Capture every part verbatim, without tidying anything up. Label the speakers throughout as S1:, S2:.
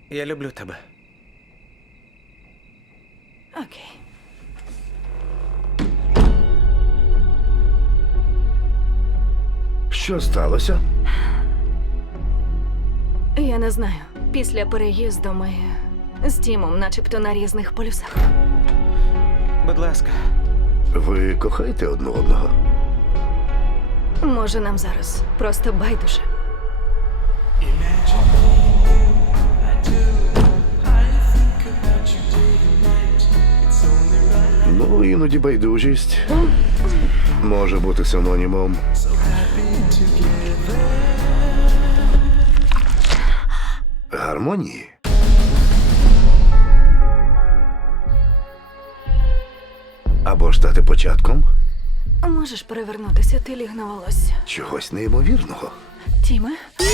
S1: Я люблю тебе.
S2: Окей.
S3: Що сталося?
S2: Я не знаю. Після переїзду ми з Тімом начебто на різних полюсах.
S1: Будь ласка.
S3: Ви кохаєте одне одного?
S2: Може, нам зараз просто байдуже.
S3: Ну, іноді байдужість може бути синонімом гармонії. Або ж стати початком
S2: Можеш перевернутися, ти ліг на волосся.
S3: чогось неймовірного.
S2: Тіме?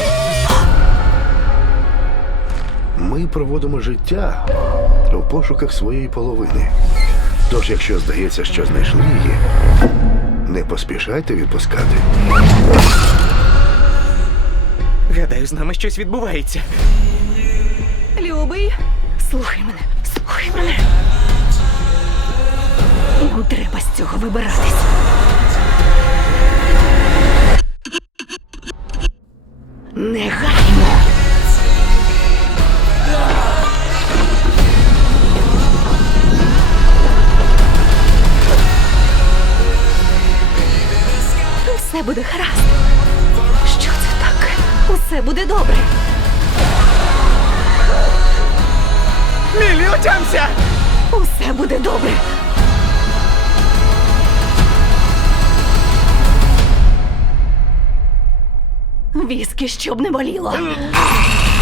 S3: Ми проводимо життя у пошуках своєї половини. Тож, якщо здається, що знайшли її, не поспішайте відпускати.
S1: Гадаю, з нами щось відбувається.
S2: Любий, слухай мене, слухай мене. Нам треба з цього вибиратись. Негайно! Все буде гаразд. Що це таке? Усе буде добре.
S1: Мілі, отямся!
S2: Усе буде добре. Віскі, щоб не боліло.